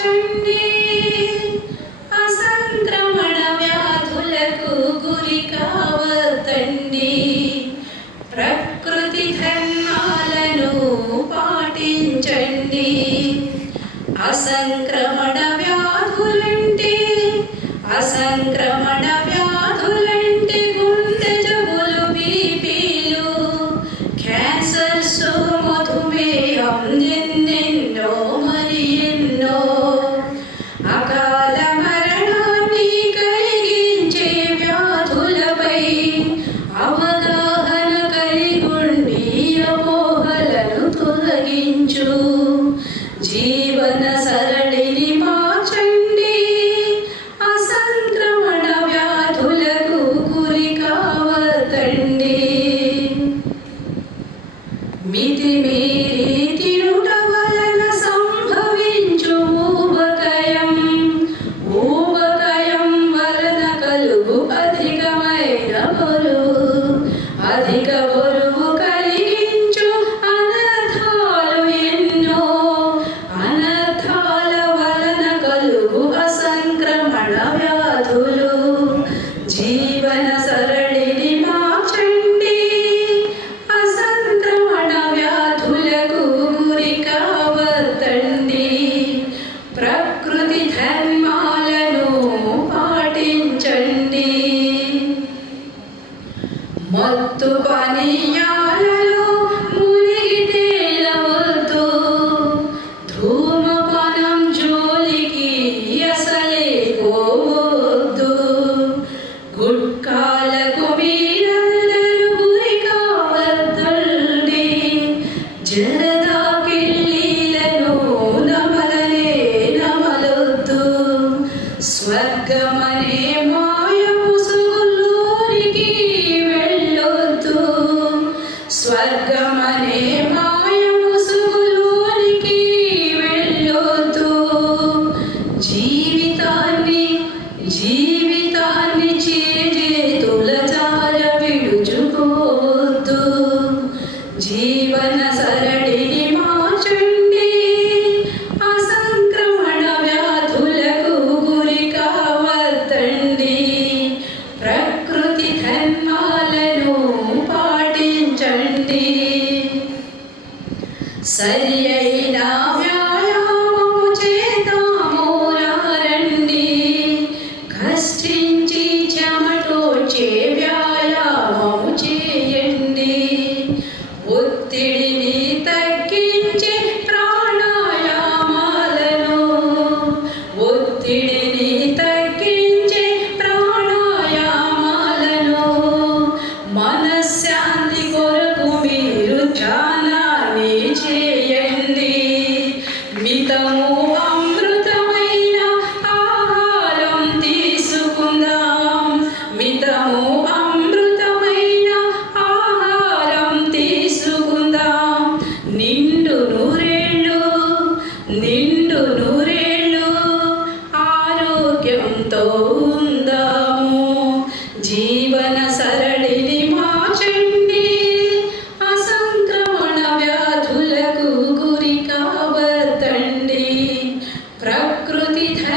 మార్చండి అసంక్రమణ వ్యాధులకు గురి కావద్దండి. ప్రకృతి ధర్మాలను పాటించండి. అసంక్రమణ వ్యాధులంటే అసంక్రమణ जीवन జీవన సరళిని మార్చండి అసంక్రమణ గురి ప్రకృతి పాటించండి మత్తు పనియా జీవితాన్ని చేతుల చాల విడుచుకోవద్దు. జీవన సరళిని మార్చండి అసంక్రమణ వ్యాధులకు గురి కావద్దండి. ప్రకృతి ధర్మాలను పాటించండి. సరి అయిన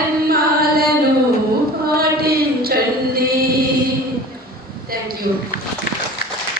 ధర్మాలను పాటి